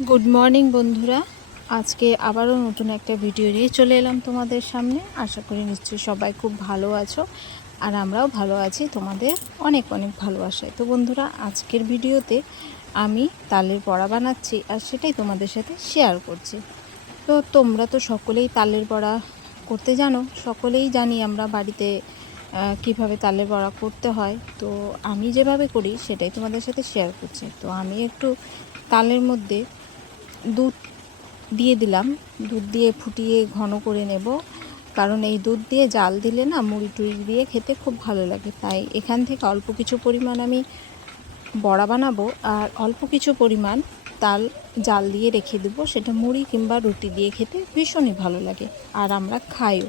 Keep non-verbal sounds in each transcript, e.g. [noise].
Good morning বন্ধুরা। আজকে আবারও নতুন একটা ভিডিও নিয়ে চলে এলাম তোমাদের সামনে। আশা করি নিশ্চয়ই সবাই খুব ভালো আছো আর আমরাও ভালো আছি, তোমাদের অনেক অনেক ভালোবাসায়। তো বন্ধুরা, আজকের ভিডিওতে আমি তালের বড়া বানাচ্ছি আর সেটাই তোমাদের সাথে শেয়ার করছি। তো তোমরা তো সকলেই তালের বড়া করতে জানো, সকলেই জানি আমরা বাড়িতে কীভাবে তালের বড়া করতে হয়। তো আমি যেভাবে করি, সেটাই তোমাদের সাথে শেয়ার করছি। তো আমি একটু তালের মধ্যে দুধ দিয়ে দিলাম। দুধ দিয়ে ফুটিয়ে ঘন করে নেব। কারণ এই দুধ দিয়ে জাল দিলে না মুড়ি টুড়ি দিয়ে খেতে খুব ভালো লাগে। তাই এখান থেকে অল্প কিছু পরিমাণ আমি বড়া বানাবো আর অল্প কিছু পরিমাণ তাল জাল দিয়ে রেখে দেবো। সেটা মুড়ি কিংবা রুটি দিয়ে খেতে ভীষণই ভালো লাগে আর আমরা খাইও।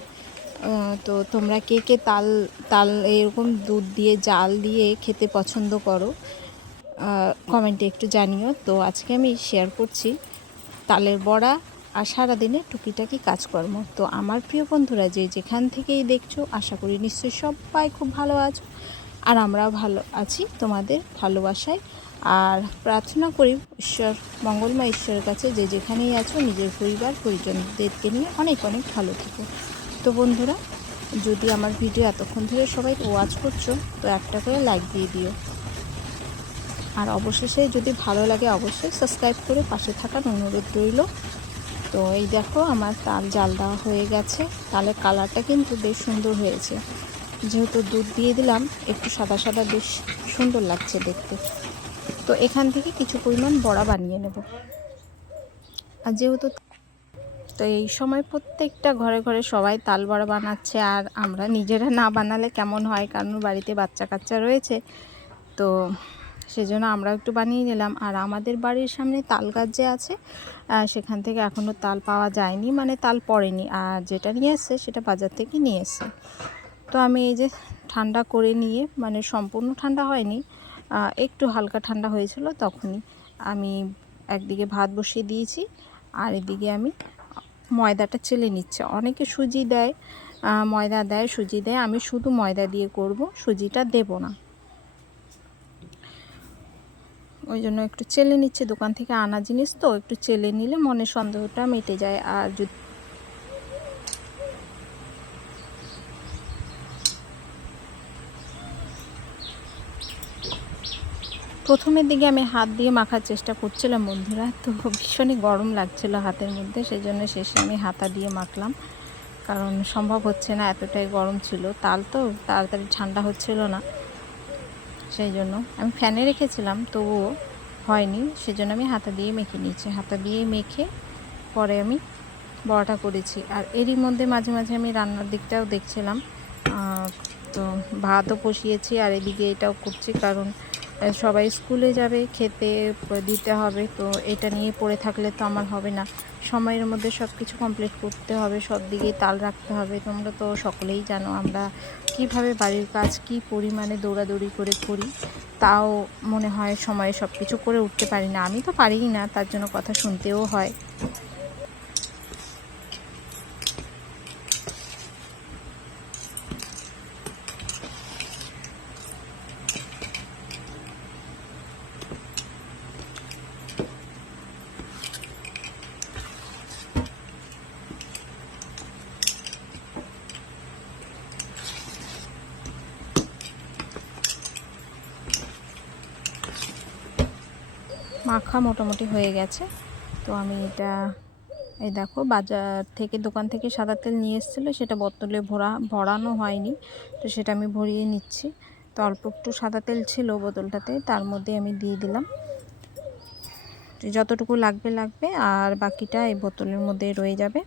তো তোমরা কে কে তাল তাল এরকম দুধ দিয়ে জাল দিয়ে খেতে পছন্দ করো কমেন্টে একটু জানিও। তো আজকে আমি শেয়ার করছি। তালের বড়া আর সারাদিনে টুকিটাকি কাজকর্ম। তো আমার প্রিয় বন্ধুরা, যে যেখান থেকেই দেখছ, আশা করি নিশ্চয়ই সবাই খুব ভালো আছো আর আমরাও ভালো আছি তোমাদের ভালোবাসায়। আর প্রার্থনা করি ঈশ্বর, মঙ্গলময় ঈশ্বরের কাছে, যে যেখানেই আছো, নিজের পরিবার, পরিজনদেরকে নিয়ে অনেক অনেক ভালো থেকো। তো বন্ধুরা, যদি আমার ভিডিও এতক্ষণ ধরে সবাই ওয়াচ করছ, তো একটা করে লাইক দিয়ে দিও। আর অবশেষে যদি ভালো লাগে অবশ্যই সাবস্ক্রাইব করে পাশে থাকার অনুরোধ রইল। তো এই দেখো আমার তাল জাল দেওয়া হয়ে গেছে। তালের কালারটা কিন্তু বেশ সুন্দর হয়েছে। যেহেতু দুধ দিয়ে দিলাম, একটু সাদা সাদা বেশ সুন্দর লাগছে দেখতে। তো এখান থেকে কিছু পরিমাণ বড়া বানিয়ে নেব। আর যেহেতু তো এই সময় প্রত্যেকটা ঘরে ঘরে সবাই তাল বড়া বানাচ্ছে, আর আমরা নিজেরা না বানালে কেমন হয়? কারণ বাড়িতে বাচ্চা কাচ্চা রয়েছে। তো সেজন্য আমরা একটু বানিয়ে নিলাম। আর আমাদের বাড়ির সামনে তাল গাছ যে আছে সেখান থেকে এখনও তাল পাওয়া যায়নি মানে তাল পড়েনি। আর যেটা নিয়ে এসছে, সেটা বাজার থেকে নিয়ে এসছে। তো আমি এই যে ঠান্ডা করে নিয়ে মানে সম্পূর্ণ ঠান্ডা হয়নি একটু হালকা ঠান্ডা হয়েছিল তখনই আমি একদিকে ভাত বসিয়ে দিয়েছি, আর এদিকে আমি ময়দাটা চেলে নিচ্ছে। অনেকে সুজি দেয় ময়দা দেয়, সুজি দেয়, আমি শুধু ময়দা দিয়ে করব, সুজিটা দেব না। ওই জন্য একটু চেলে নিচ্ছে, দোকান থেকে আনা জিনিস তো, একটু চেলে নিলে মনের সন্দেহটা মিটে যায়। আর যদি প্রথমের দিকে আমি হাত দিয়ে মাখার চেষ্টা করছিলাম বন্ধুরা, তো ভীষণই গরম লাগছিল হাতের মধ্যে সেই জন্য শেষে আমি হাতা দিয়ে মাখলাম। কারণ সম্ভব হচ্ছে না, এতটাই গরম ছিল। তাল তো তাড়াতাড়ি ঠান্ডা হচ্ছিল না। সেই জন্য। আমি ফ্যানে রেখেছিলাম, তবুও হয়নি, সেজন্য আমি হাতা দিয়ে মেখে নিয়েছি। হাতা দিয়ে মেখে পরে আমি বড়াটা করেছি। আর এরই মধ্যে মাঝে মাঝে আমি রান্নার দিকটাও দেখছিলাম। তো ভাতও বসিয়েছি আর এদিকে এটাও করছি, কারণ সবাই স্কুলে যাবে, খেতে দিতে হবে, তো এটা নিয়ে পড়ে থাকলে তো আমার হবে না। সময়ের মধ্যে সব কিছু কমপ্লিট করতে হবে, সব দিকে তাল রাখতে হবে। তোমরা তো সকলেই জানো আমরা কীভাবে বাড়ির কাজ কি পরিমাণে দৌড়াদৌড়ি করে করি, তাও মনে হয় সময়ে সব কিছু করে উঠতে পারি না। আমি তো পারিই না, তার জন্য কথা শুনতেও হয়। মাখা মোটামুটি হয়ে গেছে। তো আমি এটা, এই দেখো, বাজার থেকে, দোকান থেকে সাদা তেল নিয়ে এসেছিল, সেটা বোতলে ভরা, ভরানো হয়নি। তো সেটা আমি ভরিয়ে নিচ্ছি। তো অল্প একটু সাদা তেল ছিল বোতলটাতে, তার মধ্যে আমি দিয়ে দিলাম। যতটুকু লাগবে লাগবে, আর বাকিটা এই বোতলের মধ্যে রয়ে যাবে।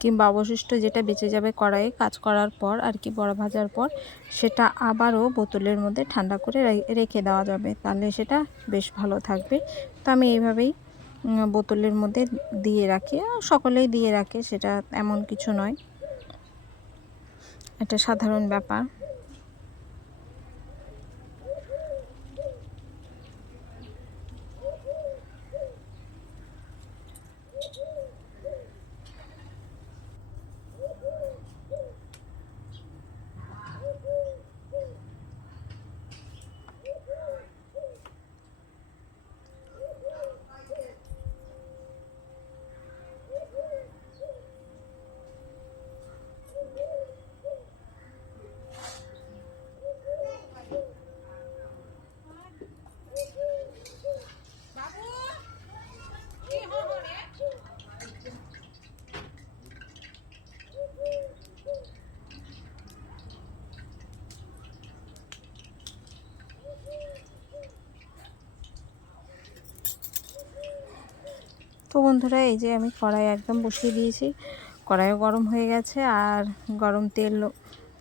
কিংবা অবশিষ্ট যেটা বেঁচে যাবে কড়াইয়ে কাজ করার পর আর কি বড়া ভাজার পর, সেটা আবারও বোতলের মধ্যে ঠান্ডা করে রেখে দেওয়া যাবে। তাহলে সেটা বেশ ভালো থাকবে। তো আমি এইভাবেই বোতলের মধ্যে দিয়ে রাখি। সকলেই দিয়ে রাখে, সেটা এমন কিছু নয়। এটা সাধারণ ব্যাপার। বন্ধুরা, এই যে আমি কড়াই একদম বসিয়ে দিয়েছি। কড়াইও গরম হয়ে গেছে আর গরম তেল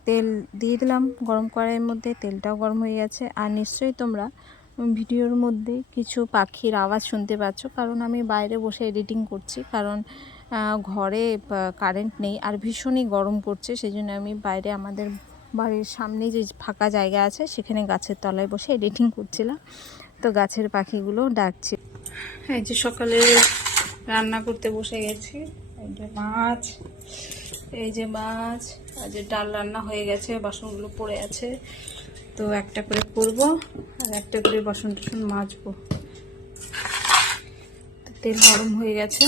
তেল দিয়ে দিলাম। গরম কড়াইয়ের মধ্যে তেলটাও গরম হয়ে গেছে। আর নিশ্চয়ই তোমরা ভিডিওর মধ্যে কিছু পাখির আওয়াজ শুনতে পাচ্ছ, কারণ আমি বাইরে বসে এডিটিং করছি, কারণ ঘরে কারেন্ট নেই আর ভীষণই গরম করছে সেই জন্য আমি বাইরে আমাদের বাড়ির সামনে যে ফাঁকা জায়গা আছে, সেখানে গাছের তলায় বসে এডিটিং করছিলাম। তো গাছের পাখিগুলো ডাকছে। এই যে সকালে রান্না করতে বসে গেছি। এই যে মাছ, এই যে মাছ, আর যে ডাল রান্না হয়ে গেছে, বাসনগুলো পড়ে আছে। তো একটা করে করব, আর একটা করে বাসন টাসন মাজবো তেল গরম হয়ে গেছে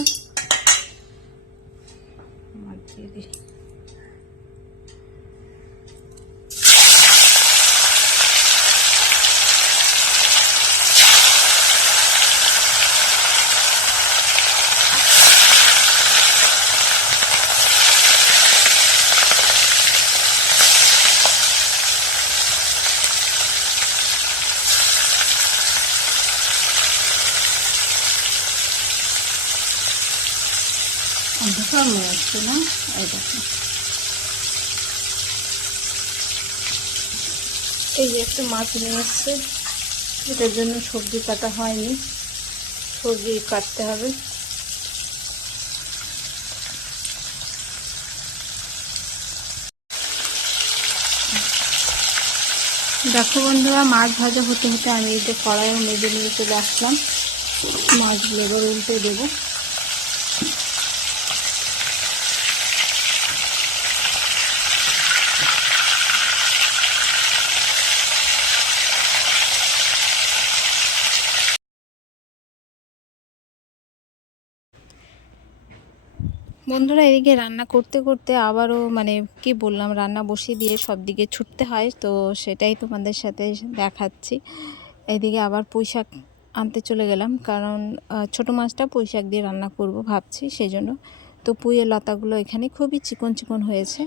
মাখিয়ে দিই অন্ধকার হয়ে আসছে না? এই দেখো। এই যে একটা মাছ নিয়ে এসছে। এটার জন্য সবজি কাটা হয়নি। সবজি কাটতে হবে। দেখো বন্ধুরা, মাছ ভাজা হতে হতে আমি এই যে কড়াইও মেজে নিয়ে চলে আসলাম। মাছগুলো এবার উল্টে দেবো। বন্ধুরা এদিকে রান্না করতে করতে আবারও মানে কি বললাম, রান্না বসিয়ে দিয়ে সব দিকে ছুটতে হয়, তো সেটাই তোমাদের সাথে দেখাচ্ছি। এদিকে আবার পুঁই শাক আনতে চলে গেলাম, কারণ ছোটো মাছটা পুঁই শাক দিয়ে রান্না করব ভাবছি সেই জন্য তো পুঁইয়ের লতাগুলো এখানে খুবই চিকন চিকন হয়েছে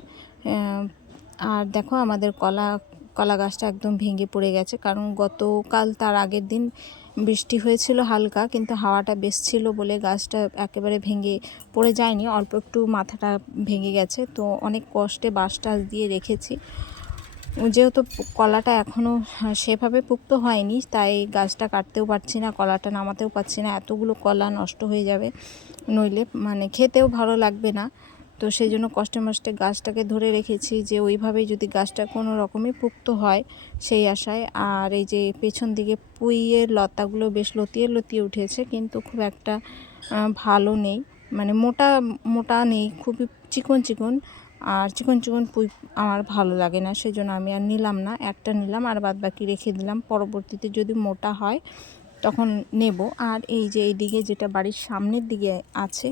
আর দেখো আমাদের কলা কলা গাছটা একদম ভেঙে পড়ে গেছে। কারণ গতকাল তার আগের দিন বৃষ্টি হয়েছিল হালকা, কিন্তু হাওয়াটা বেশ ছিল বলে গাছটা একেবারে ভেঙে পড়ে যায়নি। অল্প একটু মাথাটা ভেঙে গেছে। তো অনেক কষ্টে বাঁশটা দিয়ে রেখেছি। যেহেতু কলাটা এখনও সেভাবে পুক্ত হয়নি, তাই গাছটা কাটতেও পারছি না, কলাটা নামাতেও পারছি না। এতগুলো কলা নষ্ট হয়ে যাবে নইলে মানে খেতেও ভালো লাগবে না। তো সেই জন্য কষ্টে মষ্টে গাছটাকে ধরে রেখেছি যে ওইভাবেই যদি গাছটা কোনো রকমই পুক্ত হয় সেই আশায়। আর এই যে পেছন দিকে পুইয়ের লতাগুলো বেশ লতিয়ে লতিয়ে উঠেছে, কিন্তু খুব একটা ভালো নেই। মানে মোটা মোটা নেই, খুবই চিকন চিকন। আর চিকন চিকন পুঁই আমার ভালো লাগে না, সেই জন্য আমি আর নিলাম না। একটা নিলাম আর বাদ বাকি রেখে দিলাম। পরবর্তীতে যদি মোটা হয় তখন নেব। আর এই যে এইদিকে যেটা বাড়ির সামনের দিকে আছে,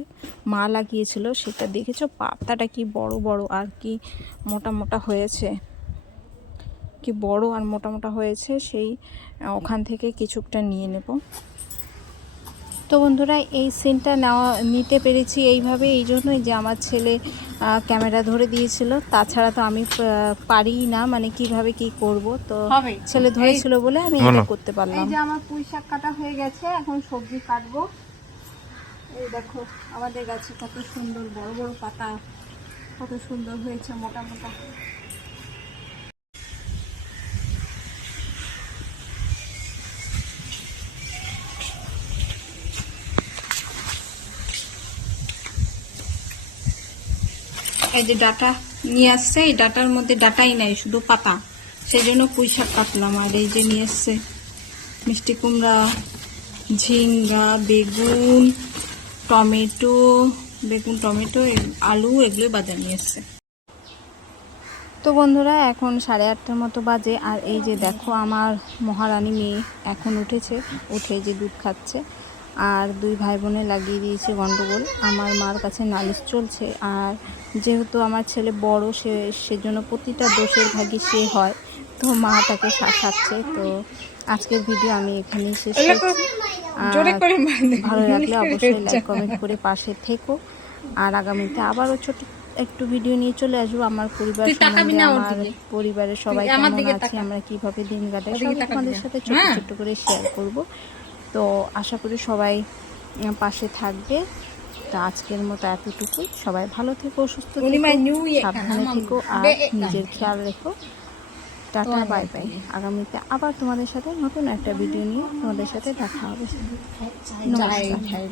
মা লাগিয়েছিল, সেটা দেখেছ? পাতাটা কি বড় বড় আর কি মোটা মোটা হয়েছে। কি বড় আর মোটা মোটা হয়েছে, সেই ওখান থেকে কিছুটা নিয়ে নেব। তো বন্ধুরা এই সিনটা নেওয়া নিতে পেরেছি এইভাবে এই জন্যই যে আমার ছেলে ক্যামেরা ধরে দিয়েছিল। তাছাড়া তো আমি পারি না মানে কীভাবে কি করব? তো ছেলে ধরেছিল বলে আমি এটা করতে পারলাম। এই যে আমার পুঁই শাক কাটা হয়ে গেছে এখন সবজি কাটবো। এই দেখো আমাদের গাছে কত সুন্দর বড় বড় পাতা কত সুন্দর হয়েছে মোটা মোটা। এই যে ডাটা নিয়ে আসছে, এই ডাটার মধ্যে ডাটাই নাই, শুধু পাতা। সেই জন্য পুঁই শাক কাটলাম আর এই যে নিয়ে এসছে মিষ্টি কুমড়া, ঝিঙ্গা, বেগুন, টমেটো বেগুন, টমেটো আলু, এগুলোই বাজার নিয়ে এসছে তো বন্ধুরা, এখন সাড়ে আটটার মতো বাজে, আর এই যে দেখো আমার মহারানী মেয়ে এখন উঠেছে, উঠে যে দুধ খাচ্ছে। আর দুই ভাই বোনে লাগিয়ে দিয়েছে গন্ডগোল। আমার মার কাছে নালিশ চলছে। আর যেহেতু আমার ছেলে বড় সে সেজন্য প্রতিটা দোষের ভাগই সে হয়। তো মা তাকে শাসাচ্ছে তো আজকের ভিডিও আমি এখানেই শেষ করছি। আর ভালো লাগলে অবশ্যই [laughs] লাইক কমেন্ট করে পাশে থেকো। আর আগামীতে আবারও ছোট একটু ভিডিও নিয়ে চলে আসব। আমার পরিবার সম্বন্ধে আমার পরিবারের সবাই কেমন আছে আমরা কীভাবে দিন কাটাই সব তোমাদের সাথে ছোট ছোট করে শেয়ার করব। তো আশা করি সবাই পাশে থাকবে। তো আজকের মতো এতটুকুই। সবাই ভালো থেকো সুস্থ থেকো সাবধানে থেকো আর নিজের খেয়াল রেখো। Tata bye bye. আগামীতে আবার তোমাদের সাথে নতুন একটা ভিডিও নিয়ে তোমাদের সাথে দেখা হবে। নমস্কার।